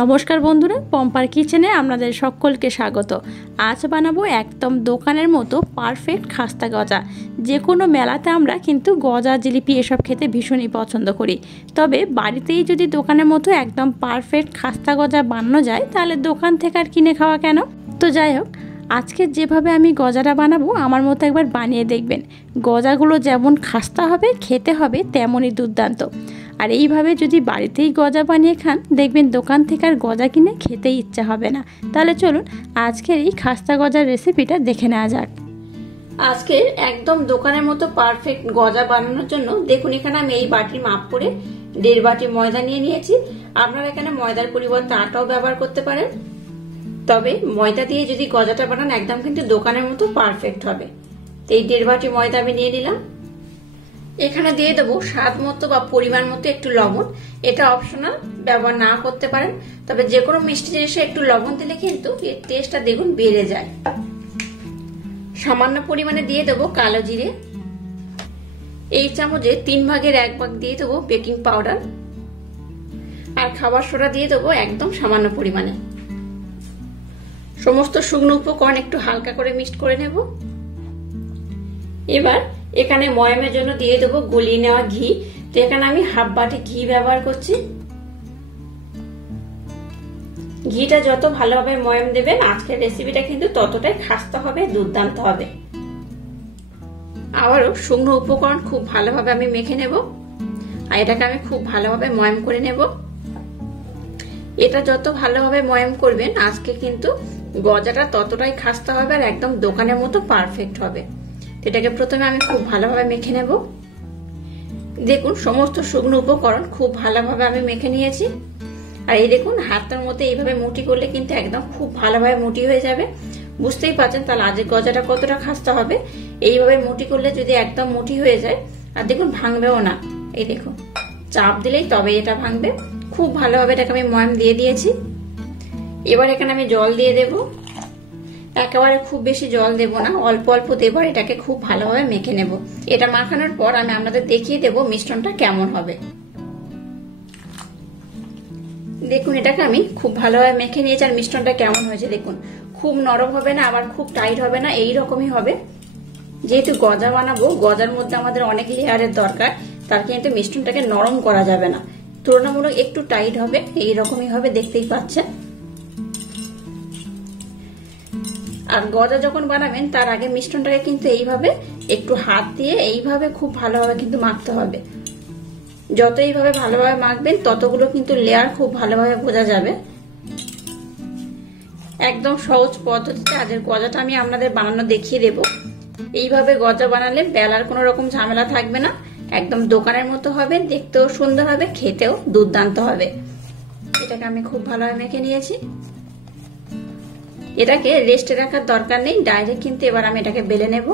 নমস্কার বন্ধুরা, পম্পার কিচেনে আপনাদের সকলকে স্বাগত। আজ বানাবো একদম দোকানের মতো পারফেক্ট খাস্তা গজা। যে কোনো মেলাতে আমরা কিন্তু গজা, জিলিপি এসব খেতে ভীষণই পছন্দ করি, তবে বাড়িতেই যদি দোকানের মতো একদম পারফেক্ট খাস্তা গজা বানানো যায় তাহলে দোকান থেকে আর কিনে খাওয়া কেন। তো যাই হোক, আজকে যেভাবে আমি গজাটা বানাবো আমার মতো একবার বানিয়ে দেখবেন। গজাগুলো যেমন খাস্তা হবে, খেতে হবে তেমনই দুর্দান্ত। আর এইভাবে যদি বাড়িতেই গজা বানিয়ে খান, দেখবেন দোকান থেকে আর গজা কিনে খেতেই ইচ্ছা হবে না। তাহলে চলুন আজকের এই খাস্তা গজার রেসিপিটা দেখে নেওয়া যাক। আজকের একদম দোকানের মতো পারফেক্ট গজা বানানোর জন্য দেখুন, এখানে আমি এই বাটির মাপ করে 1.5 বাটি ময়দা নিয়ে নিয়েছি। আপনারা এখানে ময়দার পরিবর্তে আটাও ব্যবহার করতে পারেন, তবে ময়দা দিয়ে যদি গজাটা বানান একদম কিন্তু দোকানের মতো পারফেক্ট হবে। তো এই 1.5 বাটি ময়দা আমি নিয়ে নিলাম। এখানে দিয়ে দেবো স্বাদ মতো বা পরিমাণ মতো একটু লবণ। এটা অপশনাল, ব্যবহার না করতে পারেন, তবে যে কোনো মিষ্টি জিনিসে একটু লবণ দিলে কিন্তু এর টেস্টটা দেখুন বেড়ে যায়। সামান্য পরিমাণে দিয়ে দেবো কালো জিরে। এই চামচে 3 ভাগের 1 ভাগ দিয়ে দেবো বেকিং পাউডার। আর খাবার সোডা দিয়ে দেবো একদম সামান্য পরিমাণে। সমস্ত শুকনো উপকরণ একটু হালকা করে মিক্সড করে নেব। এবার এখানে ময়ামের জন্য দিয়ে দেবো গলিয়ে নেওয়া ঘি। তো এখানে আমি 1/2 বাটি ঘি ব্যবহার করছি। ঘিটা যত ভালোভাবে ময়াম দেবেন আজকের রেসিপিটা কিন্তু ততটাই খাস্তা হবে, দুর্দান্ত হবে। আবারও শুকনো উপকরণ খুব ভালোভাবে আমি মেখে নেব, আর এটাকে আমি খুব ভালোভাবে ময়াম করে নেব। এটা যত ভালোভাবে ময়াম করবেন আজকে কিন্তু গজাটা ততটাই খাস্তা হবে আর একদম দোকানের মতো পারফেক্ট হবে। এটাকে প্রথমে আমি খুব ভালোভাবে মেখে নেব। দেখুন সমস্ত শুকনো উপকরণ খুব ভালোভাবে আমি মেখে নিয়েছি। আর এই দেখুন হাতটার মধ্যে এইভাবে মুঠি করলে কিন্তু একদম খুব ভালোভাবে মুঠি হয়ে যাবে। বুঝতেই পারছেন তাহলে আজকে গজাটা কতটা খাস্তা হবে। এইভাবে মুঠি করলে যদি একদম মুঠি হয়ে যায়, আর দেখুন ভাঙবেও না। এই দেখুন চাপ দিলেই তবে এটা ভাঙবে। খুব ভালোভাবে এটাকে আমি ময়াম দিয়ে দিয়েছি। এবার এখানে আমি জল দিয়ে দেবো। একেবারে খুব বেশি জল দেব না, অল্প অল্প দেব। এটাকে খুব ভালোভাবে মেখে নেব। এটা মাখানোর পর আমি আপনাদের দেখিয়ে দেব মিশ্রণটা কেমন হবে। দেখুন এটাকে আমি খুব ভালোভাবে মেখে নিয়েছি। আর মিশ্রণটা কেমন হয়েছে দেখুন, খুব নরম হবে না আবার খুব টাইট হবে না, এই রকমই হবে। যেহেতু গজা বানাবো, গজার মধ্যে আমাদের অনেক লেয়ারের দরকার, তার কিন্তু মিশ্রণটাকে নরম করা যাবে না, তুলনামূলক একটু টাইট হবে। এই রকমই হবে, দেখতেই পাচ্ছেন। আর গজা যখন বানাবেন তার আগে মিশ্রণটাকে কিন্তু এইভাবে একটু হাত দিয়ে এইভাবে খুব ভালোভাবে কিন্তু মাখতে হবে। যত এইভাবে ভালোভাবে মাখবেন ততগুলো কিন্তু লেয়ার খুব ভালোভাবে বোঝা যাবে। একদম সহজ পদ্ধতিতে আজকের গজাটা আমি আপনাদের বানানো দেখিয়ে দেব। এইভাবে গজা বানালে বেলার কোনো রকম ঝামেলা থাকবে না, একদম দোকানের মতো হবে, দেখতেও সুন্দর হবে, খেতেও দুর্দান্ত হবে। এটাকে আমি খুব ভালোভাবে মেখে নিয়েছি। এটাকে রেস্টে রাখার দরকার নেই, ডাইরেক্ট কিন্তু এবার আমি এটাকে বেলে নেব।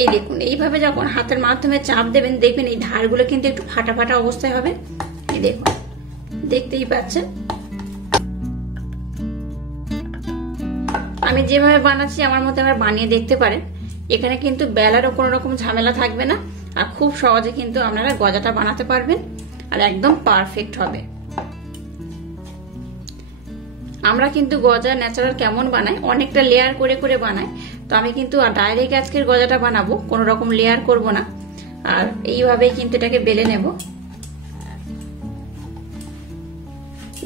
এই দেখুন এইভাবে যখন হাতের মাধ্যমে চাপ দেবেন দেখবেন এই ধারগুলো কিন্তু একটু ফাটা ফাটা অবস্থায় হবে। এই দেখুন, দেখতেই পাচ্ছেন আমি যেভাবে বানাচ্ছি আমার মতো আবার বানিয়ে দেখতে পারেন। এখানে কিন্তু বেলারও কোনো রকম ঝামেলা থাকবে না, আর খুব সহজে কিন্তু আপনারা গজাটা বানাতে পারবেন আর একদম পারফেক্ট হবে। আমরা কিন্তু গজা ন্যাচারাল কেমন বানাই, অনেকটা লেয়ার করে করে বানাই। তো আমি কিন্তু ডাইরেক্ট আজকের গজাটা বানাবো, কোনো রকম লেয়ার করব না। আর এইভাবেই কিন্তু এটাকে বেলে নেব।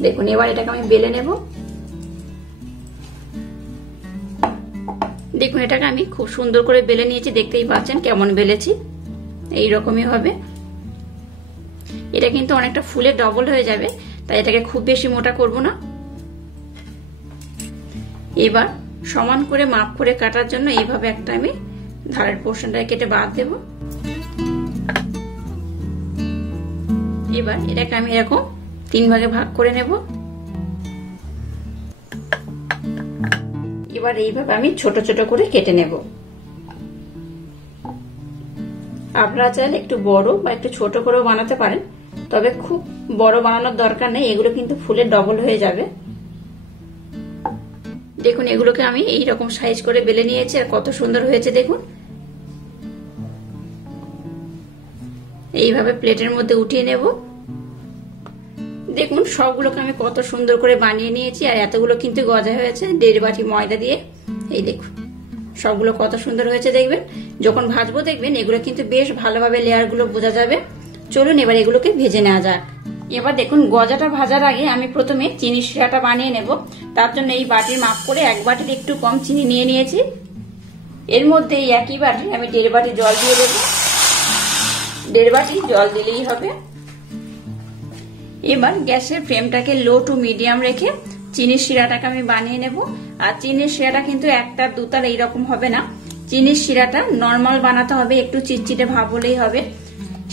দেখুন এবার এটাকে আমি বেলে নেব। দেখুন এটাকে আমি খুব সুন্দর করে বেলে নিয়েছি, দেখতেই পাচ্ছেন কেমন বেলেছি। এই রকমই হবে। এটা কিন্তু অনেকটা ফুলে ডবল হয়ে যাবে, তাই এটাকে খুব বেশি মোটা করব না। এবার সমান করে মাপ করে কাটার জন্য এইভাবে একটা আমি ধারের পোর্শনটা কেটে বাদ দেব। এবার এটাকে আমি এরকম 3 ভাগে ভাগ করে নেব। এবার এইভাবে আমি ছোট ছোট করে কেটে নেব। আপনারা চাইলে একটু বড় বা একটু ছোট করেও বানাতে পারেন, তবে খুব বড় বানানোর দরকার নেই, এগুলো কিন্তু ফুলে ডবল হয়ে যাবে। দেখুন এগুলোকে আমি এইরকম সাইজ করে বেলে নিয়েছি, আর কত সুন্দর হয়েছে দেখুন। এইভাবে প্লেটের মধ্যে উঠিয়ে নেব। দেখুন সবগুলোকে আমি কত সুন্দর করে বানিয়ে নিয়েছি, আর এতগুলো কিন্তু গজা হয়েছে 1.5 বাটি ময়দা দিয়ে। এই দেখুন সবগুলো কত সুন্দর হয়েছে, দেখবেন যখন ভাজবো দেখবেন এগুলো কিন্তু বেশ ভালোভাবে লেয়ার গুলো বোঝা যাবে। চলুন এবার এগুলোকে ভেজে নেওয়া যাক। এবার দেখুন গজাটা ভাজার আগে আমি প্রথমে চিনি শিরাটা বানিয়ে নেব। তার জন্য এই বাটির মাপ করে 1 বাটির একটু কম চিনি নিয়ে নিয়েছি। এর মধ্যে এই একই বাটি আমি 1.5 বাটি জল দিয়ে দেবো। 1.5 বাটি জল দিলেই হবে। এবার গ্যাসের ফ্লেমটাকে লো টু মিডিয়াম রেখে চিনির শিরাটাকে আমি বানিয়ে নেব। আর চিনির শিরাটা কিন্তু একটার দুটার এইরকম হবে না, চিনির শিরাটা নর্মাল বানাতে হবে, একটু চিটচিটে ভাব হলেই হবে।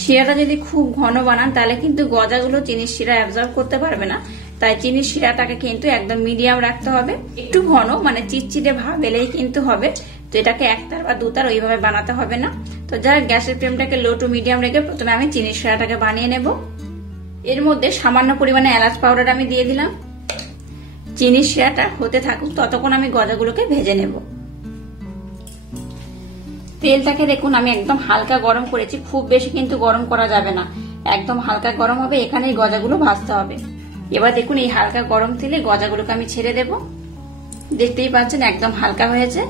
শিরাটা যদি খুব ঘন বানান তাহলে কিন্তু গজাগুলো চিনির শিরা অ্যাবজর্ব করতে পারবে না, তাই চিনির শিরাটাকে কিন্তু একদম মিডিয়াম রাখতে হবে। একটু ঘন মানে চিটচিটে ভাব এলেই কিন্তু হবে, তো এটাকে একটার বা দুটার ওইভাবে বানাতে হবে না। তো যা গ্যাসের ফ্লেমটাকে লো টু মিডিয়াম রেখে প্রথমে আমি চিনির শিরাটাকে বানিয়ে নেব। এর মধ্যে সামান্য পরিমাণে এলাচ পাউডার আমি দিয়ে দিলাম। চিনির শিরাটা হতে থাকুক, ততক্ষণ আমি গজাগুলোকে ভেজে নেব। তেলটাকে দেখুন আমি একদম হালকা গরম করেছি, খুব বেশি কিন্তু গরম করা যাবে না, একদম হালকা গরম হবে, এখানে গজাগুলো ভাজতে হবে। এবার দেখুন এই হালকা গরম তেলে গজাগুলোকে আমি ছেড়ে দেব। দেখতেই পাচ্ছেন একদম হালকা হয়েছে।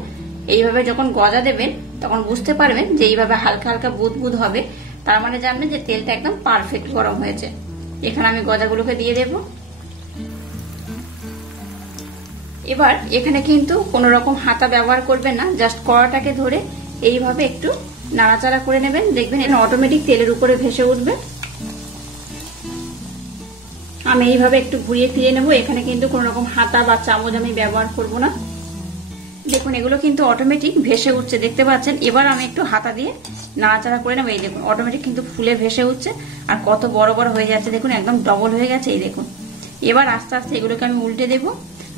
এইভাবে যখন গজা দেবেন তখন বুঝতে পারবেন যে এইভাবে হালকা হালকা বুদবুদ হবে, তার মানে জানবেন যে তেলটা একদম পারফেক্ট গরম হয়েছে। এখানে আমি গজাগুলোকে দিয়ে দেব। এবার এখানে কিন্তু কোনো রকম হাতা ব্যবহার করবেন না, জাস্ট কড়াটাকে ধরে এইভাবে একটু নাড়াচাড়া করে নেবেন, দেখবেন এটা অটোমেটিক তেলের উপরে ভেসে উঠবে। আমি এইভাবে একটু ঘুরিয়ে ফিরিয়ে নেব, এখানে কিন্তু কোনো রকম হাতা বা চামচ আমি ব্যবহার করব না। দেখুন এগুলো কিন্তু অটোমেটিক ভেসে উঠছে, দেখতে পাচ্ছেন। এবার আমি একটু হাতা দিয়ে নাড়াচাড়া করে নেবো। এই দেখুন অটোমেটিক কিন্তু ফুলে ভেসে উঠছে, আর কত বড় বড় হয়ে যাচ্ছে দেখুন, একদম ডবল হয়ে গেছে। এই দেখুন এবার আস্তে আস্তে এগুলোকে আমি উল্টে দেব।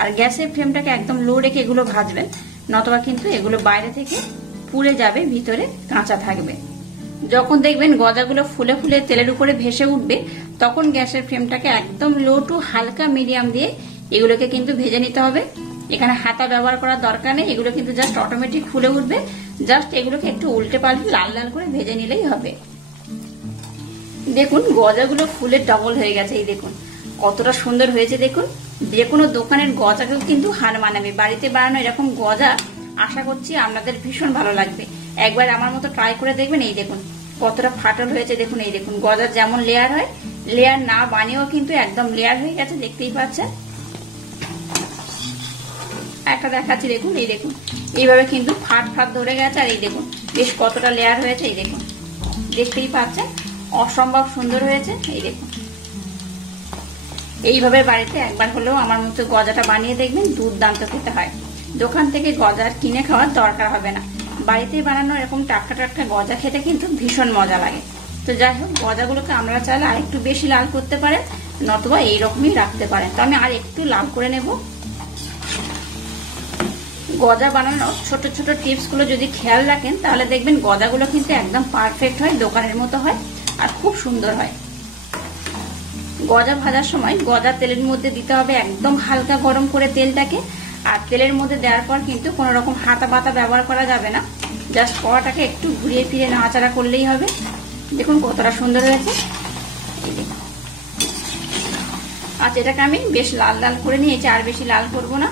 আর গ্যাসের ফ্লেমটাকে একদম লো রেখে এগুলো ভাজবেন, নতবা কিন্তু এগুলো বাইরে থেকে পুড়ে যাবে, ভিতরে কাঁচা থাকবে। যখন দেখবেন গজাগুলো ফুলে ফুলে তেলের উপরে ভেসে উঠবে তখন গ্যাসের ফ্লেমটাকে একদম লো টু হালকা মিডিয়াম দিয়ে এগুলোকে কিন্তু ভেজে নিতে হবে। এখানে হাতা ব্যবহার করার দরকার নেই, এগুলো কিন্তু জাস্ট অটোমেটিক ফুলে উঠবে। জাস্ট এগুলোকে একটু উল্টে পাল্টে লাল লাল করে ভেজে নিলেই হবে। দেখুন গজাগুলো ফুলে ডবল হয়ে গেছে। এই দেখুন কতটা সুন্দর হয়েছে। দেখুন যে কোনো দোকানের গজাকেও কিন্তু হার মানাবে। বাড়িতে বানানো এরকম গজা আশা করছি আপনাদের ভীষণ ভালো লাগবে। একবার আমার মতো ট্রাই করে দেখবেন। এই দেখুন কতটা ফাটল হয়েছে। দেখুন এই দেখুন গজার যেমন লেয়ার হয়, লেয়ার না বানিয়েও কিন্তু একদম লেয়ার হয়ে গেছে, দেখতেই পাচ্ছেন। একটা দেখাচ্ছি দেখুন, এই দেখুন এইভাবে কিন্তু ফাট ফাট ধরে গেছে, আর এই দেখুন বেশ কতটা লেয়ার হয়েছে। এই দেখুন দেখতেই পাচ্ছেন অসম্ভব সুন্দর হয়েছে। এই দেখুন এইভাবে বাড়িতে একবার হলেও আমার মতো গজাটা বানিয়ে দেখবেন, দুর্দান্ত খেতে হয়। দোকান থেকে গজা কিনে খাওয়ার দরকার হবে না, বাড়িতে বানানো এরকম টাটকা টাটকা গজা খেতে কিন্তু ভীষণ মজা লাগে। তো যাই হোক গজাগুলোকে আমরা চাইলে আর একটু বেশি লাল করতে পারেন, নতুবা এইরকমই রাখতে পারেন। তো আমি আর একটু লাল করে নেব। গজা বানানোর ছোট ছোট টিপস গুলো যদি খেয়াল রাখেন তাহলে দেখবেন গজাগুলো কিন্তু একদম পারফেক্ট হয়, দোকানের মতো হয়, আর খুব সুন্দর হয়। গজা ভাজার সময় গজা তেলের মধ্যে দিতে হবে একদম হালকা গরম করে তেলটাকে। আর তেলের মধ্যে দেওয়ার পর কিন্তু কোনো রকম হাতা পাতা ব্যবহার করা যাবে না, জাস্ট কড়াটাকে একটু ঘুরিয়ে ফিরে নাড়াচাড়া করলেই হবে। দেখুন কতটা সুন্দর হয়েছে। আচ্ছা এটাকে আমি বেশ লাল লাল করে নিয়েছি, আর বেশি লাল করব না।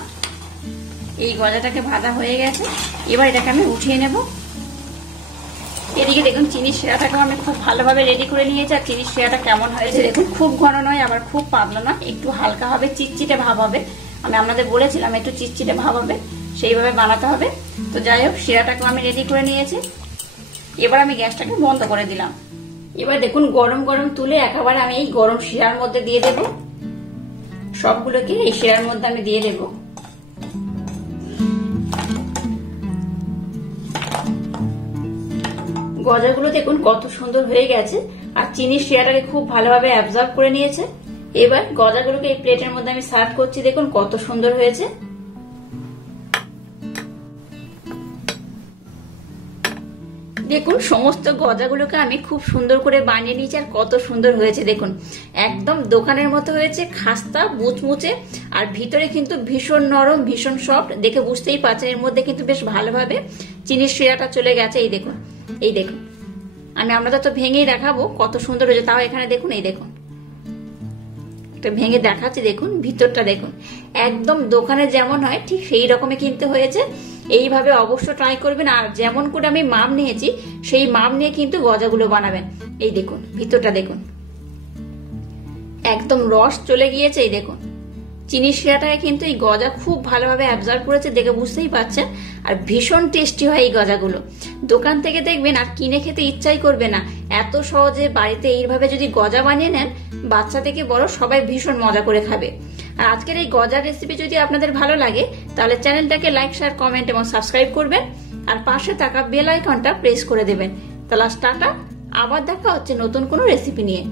এই গজাটাকে ভাজা হয়ে গেছে, এবার এটাকে আমি উঠিয়ে নেব। এদিকে দেখুন চিনির শিরাটাকেও আমি খুব ভালোভাবে রেডি করে নিয়েছি। আর চিনির শিরাটা কেমন হয়েছে দেখুন, খুব ঘন নয় আবার খুব পাতলা না, একটু হালকা হবে, চিটচিটে ভাব হবে। আমি আপনাদের বলেছিলাম একটু চিটচিটে ভাব হবে, সেইভাবে বানাতে হবে। তো যাই হোক শিরাটাকেও আমি রেডি করে নিয়েছি। এবার আমি গ্যাসটাকে বন্ধ করে দিলাম। এবার দেখুন গরম গরম তুলে একেবারে আমি এই গরম শিরার মধ্যে দিয়ে দেব। সবগুলোকে এই শিরার মধ্যে আমি দিয়ে দেব। গজাগুলো দেখুন কত সুন্দর হয়ে গেছে, আর চিনির শিরাটাকে খুব ভালোভাবে অ্যাবজর্ব করে নিয়েছে। এবার গজাগুলোকে এই প্লেটের মধ্যে আমি সার্ভ করছি। দেখুন কত সুন্দর হয়েছে। দেখুন সমস্ত গজাগুলোকে আমি খুব সুন্দর করে বানিয়ে নিয়েছি, আর কত সুন্দর হয়েছে দেখুন, একদম দোকানের মতো হয়েছে, খাস্তা মুচমুচে, আর ভিতরে কিন্তু ভীষণ নরম, ভীষণ সফট। দেখে বুঝতেই পারছেন এর মধ্যে কিন্তু বেশ ভালোভাবে চিনির শিরাটা চলে গেছে। এই দেখুন, এই দেখুন আমি আপনাদের তো ভেঙেই দেখাবো কত সুন্দর হয়েছে। তাও এখানে দেখুন, এই দেখুন একটা ভেঙে দেখাচ্ছি, দেখুন ভিতরটা দেখুন, একদম দোকানে যেমন হয় ঠিক সেই রকমই কিন্তু হয়েছে। এইভাবে অবশ্য ট্রাই করবেন, আর যেমন করে আমি মাপ নিয়েছি সেই মাপ নিয়ে কিন্তু গজাগুলো বানাবেন। এই দেখুন ভিতরটা দেখুন, একদম রস চলে গিয়েছে। এই দেখুন চিনি শিরাটাকে কিন্তু এই গজা খুব ভালোভাবে অ্যাবজর্ব করেছে, দেখে বুঝতেই পারছেন। আর ভীষণ টেস্টি হয় এই গজাগুলো, দোকান থেকে দেখবেন আর কিনে খেতে ইচ্ছাই করবে না। এত সহজে বাড়িতে এইভাবে যদি গজা বানিয়ে নেন, বাচ্চা থেকে বড় সবাই ভীষণ মজা করে খাবে। আর আজকের এই গজার রেসিপি যদি আপনাদের ভালো লাগে তাহলে চ্যানেলটাকে লাইক, শেয়ার, কমেন্ট এবং সাবস্ক্রাইব করবেন, আর পাশে থাকা বেল আইকনটা প্রেস করে দেবেন। তাহলে টাটা, আবার দেখা হচ্ছে নতুন কোনো রেসিপি নিয়ে।